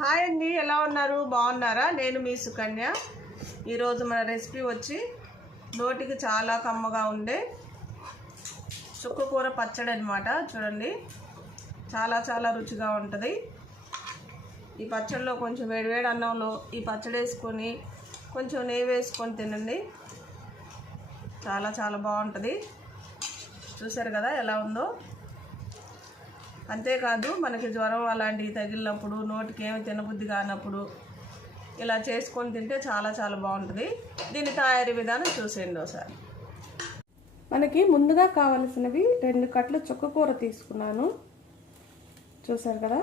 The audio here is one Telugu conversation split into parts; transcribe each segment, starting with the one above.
హాయ్ అండి, ఎలా ఉన్నారు? బాగున్నారా? నేను మీ సుకన్య. ఈరోజు మన రెసిపీ వచ్చి నోటికి చాలా కమ్మగా ఉండే చుక్కకూర పచ్చడి అనమాట. చూడండి, చాలా చాలా రుచిగా ఉంటుంది. ఈ పచ్చడిలో కొంచెం వేడివేడి అన్నంలో ఈ పచ్చడి వేసుకొని కొంచెం నెయ్యి వేసుకొని తినండి, చాలా చాలా బాగుంటుంది. చూసారు కదా ఎలా ఉందో. అంతేకాదు, మనకి జ్వరం అలాంటివి తగిలినప్పుడు, నోటికి ఏమి తినబుద్ధి కానప్పుడు ఇలా చేసుకొని తింటే చాలా చాలా బాగుంటుంది. దీని తయారీ విధానం చూసేయండి ఒకసారి. మనకి ముందుగా కావలసినవి 2 కట్టలు చుక్కకూర తీసుకున్నాను. చూసారు కదా,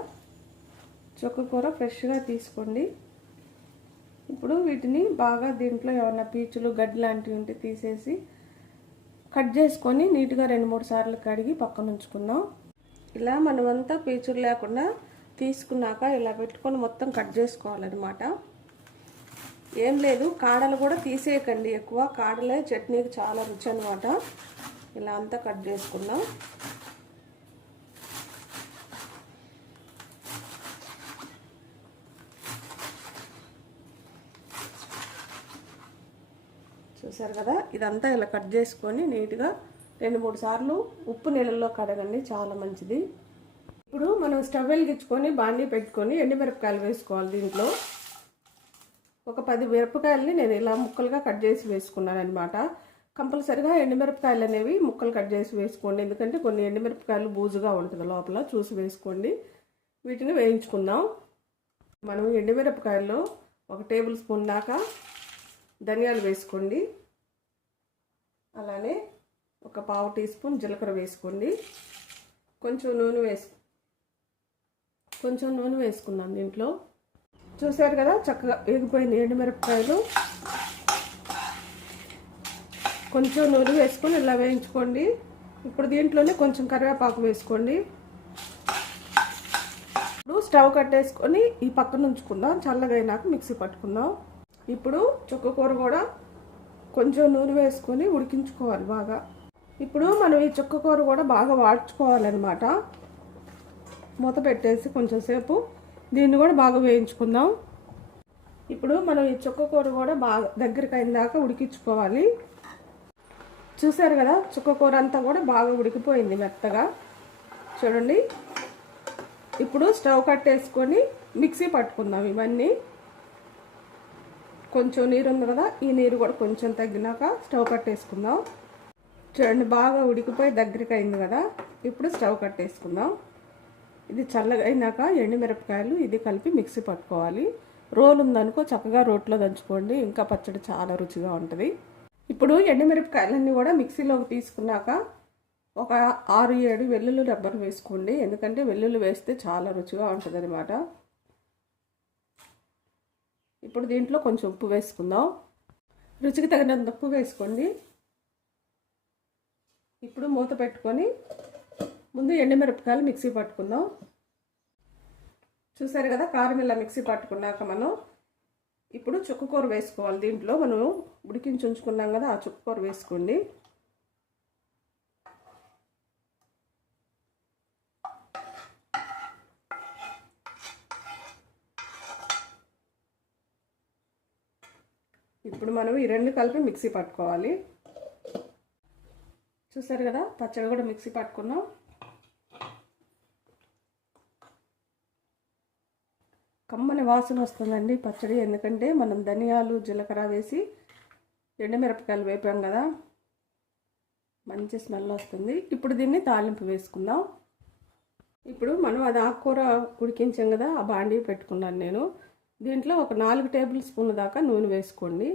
చుక్కకూర ఫ్రెష్గా తీసుకోండి. ఇప్పుడు వీటిని బాగా దీంట్లో ఏమన్నా పీచులు గడ్డి లాంటివి ఉంటే తీసేసి కట్ చేసుకొని నీట్గా 2-3 సార్లు కడిగి పక్కన ఉంచుకుందాం. ఇలా మనమంతా పీచులు లేకుండా తీసుకున్నాక ఇలా పెట్టుకొని మొత్తం కట్ చేసుకోవాలన్నమాట. ఏం లేదు, కాడలు కూడా తీసేయకండి, ఎక్కువ కాడలే చట్నీకి చాలా రుచి అనమాట. ఇలా అంతా కట్ చేసుకుందాం. చూసారు కదా, ఇదంతా ఇలా కట్ చేసుకొని నీట్గా 2-3 సార్లు ఉప్పు నీళ్ళల్లో కడగండి, చాలా మంచిది. ఇప్పుడు మనం స్టవ్ వెలిగించుకొని బాండీ పెట్టుకొని ఎండుమిరపకాయలు వేసుకోవాలి. దీంట్లో ఒక 10 మిరపకాయలని నేను ఇలా ముక్కలుగా కట్ చేసి వేసుకున్నాను అనమాట. కంపల్సరిగా ఎండుమిరపకాయలు అనేవి ముక్కలు కట్ చేసి వేసుకోండి, ఎందుకంటే కొన్ని ఎండుమిరపకాయలు బూజుగా ఉంటుంది లోపల, చూసి వేసుకోండి. వీటిని వేయించుకుందాం. మనం ఎండుమిరపకాయల్లో 1 టేబుల్ స్పూన్ దాకా ధనియాలు వేసుకోండి. అలానే ఒక 1/2 టీ స్పూన్ జీలకర్ర వేసుకోండి. కొంచెం నూనె వేసుకుందాం దీంట్లో. చూసారు కదా, చక్కగా వేగిపోయింది ఎండుమిరపకాయలు. కొంచెం నూనె వేసుకొని ఇలా వేయించుకోండి. ఇప్పుడు దీంట్లోనే కొంచెం కరివేపాకు వేసుకోండి. ఇప్పుడు స్టవ్ కట్టేసుకొని ఈ పక్కన ఉంచుకుందాం, చల్లగా అయినాక మిక్సీ పట్టుకుందాం. ఇప్పుడు చుక్కకూర కూడా కొంచెం నూనె వేసుకొని ఉడికించుకోవాలి బాగా. ఇప్పుడు మనం ఈ చుక్కకూర కూడా బాగా వాడ్చుకోవాలన్నమాట. మూత పెట్టేసి కొంచెం సేపు దీన్ని కూడా బాగా వేయించుకుందాం. ఇప్పుడు మనం ఈ చుక్కకూర కూడా బాగా దగ్గరికి అయిన దాకా ఉడికించుకోవాలి. చూసారు కదా, చుక్కకూర అంతా కూడా బాగా ఉడికిపోయింది మెత్తగా. చూడండి, ఇప్పుడు స్టవ్ కట్టేసుకొని మిక్సీ పట్టుకుందాం ఇవన్నీ. కొంచెం నీరు ఉంది కదా, ఈ నీరు కూడా కొంచెం తగ్గినాక స్టవ్ కట్టేసుకుందాం. చూడండి, బాగా ఉడికిపోయి దగ్గరికి అయింది కదా. ఇప్పుడు స్టవ్ కట్టేసుకుందాం. ఇది చల్లగా అయినాక ఎండుమిరపకాయలు ఇది కలిపి మిక్సీ పట్టుకోవాలి. రోలు ఉందనుకో చక్కగా రోట్లో దంచుకోండి, ఇంకా పచ్చడి చాలా రుచిగా ఉంటుంది. ఇప్పుడు ఎండుమిరపకాయలన్నీ కూడా మిక్సీలోకి తీసుకున్నాక ఒక 6-7 వెల్లుల్లి రబ్బర్ వేసుకోండి, ఎందుకంటే వెల్లుల్లి వేస్తే చాలా రుచిగా ఉంటుంది అన్నమాట. ఇప్పుడు దీంట్లో కొంచెం ఉప్పు వేసుకుందాం. రుచికి తగినంత ఉప్పు వేసుకోండి. ఇప్పుడు మూత పెట్టుకొని ముందు ఎండుమిరపకాయలు మిక్సీ పట్టుకుందాం. చూసారు కదా, కారం ఇలా మిక్సీ పట్టుకున్నాక మనం ఇప్పుడు చుక్కకూర వేసుకోవాలి. దీంట్లో మనం ఉడికించి ఉంచుకున్నాం కదా, ఆ చుక్కకూర వేసుకోండి. ఇప్పుడు మనం ఈ 2 కలిపి మిక్సీ పట్టుకోవాలి. చూసారు కదా, పచ్చడి కూడా మిక్సీ పట్టుకున్నాం. కమ్మని వాసన వస్తుందండి పచ్చడి, ఎందుకంటే మనం ధనియాలు జీలకర్ర వేసి ఎండుమిరపకాయలు వేపాం కదా, మంచి స్మెల్ వస్తుంది. ఇప్పుడు దీన్ని తాలింపు వేసుకుందాం. ఇప్పుడు మనం అది ఆకుకూర ఉడికించాం కదా, ఆ బాండీ పెట్టుకున్నాను నేను. దీంట్లో ఒక 4 టేబుల్ స్పూన్ల దాకా నూనె వేసుకోండి.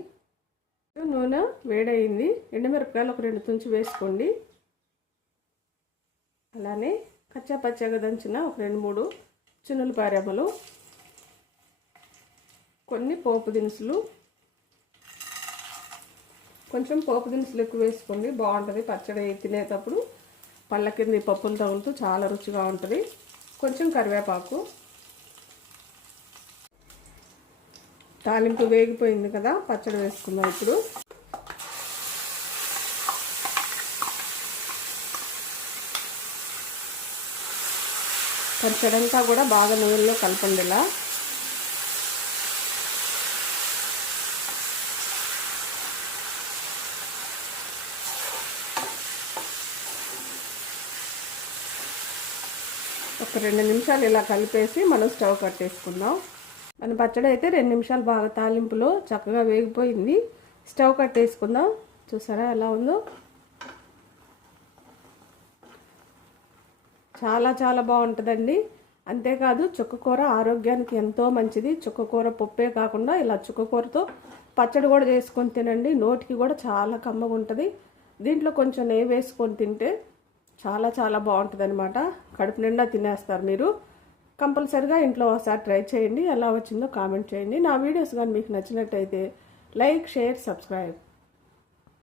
నూనె వేడయింది. ఎండుమిరపకాయలు ఒక 2 తుంచి వేసుకోండి. అలానే కచ్చా పచ్చగా దంచిన ఒక 2-3 చిన్నులపాయ రెమ్మలు, కొన్ని పోపు దినుసులు. కొంచెం పోపు దినుసులు ఎక్కువ వేసుకోండి, బాగుంటుంది పచ్చడి తినేటప్పుడు. పళ్ళ కింద పప్పులు తగులుతూ చాలా రుచిగా ఉంటుంది. కొంచెం కరివేపాకు. తాలింపు వేగిపోయింది కదా, పచ్చడి వేసుకుందాం. ఇప్పుడు పచ్చడంతా కూడా బాగా నూనెలో కలపండి ఇలా. ఒక 2 నిమిషాలు ఇలా కలిపేసి మనం స్టవ్ కట్టేసుకుందాం. మన పచ్చడి అయితే 2 నిమిషాలు బాగా తాలింపులో చక్కగా వేగిపోయింది. స్టవ్ కట్టేసుకుందాం. చూసారా ఎలా ఉందో? చాలా చాలా బాగుంటుందండి. అంతేకాదు చుక్కకూర ఆరోగ్యానికి ఎంతో మంచిది. చుక్కకూర పప్పే కాకుండా ఇలా చుక్కకూరతో పచ్చడి కూడా చేసుకొని తినండి. నోటికి కూడా చాలా కమ్మగా ఉంటుంది. దీంట్లో కొంచెం నెయ్యి వేసుకొని తింటే చాలా చాలా బాగుంటుంది అనమాట. కడుపు నిండా తినేస్తారు మీరు. కంపల్సరిగా ఇంట్లో ఒకసారి ట్రై చేయండి. ఎలా వచ్చిందో కామెంట్ చేయండి. నా వీడియోస్ కానీ మీకు నచ్చినట్టయితే లైక్, షేర్, సబ్స్క్రైబ్.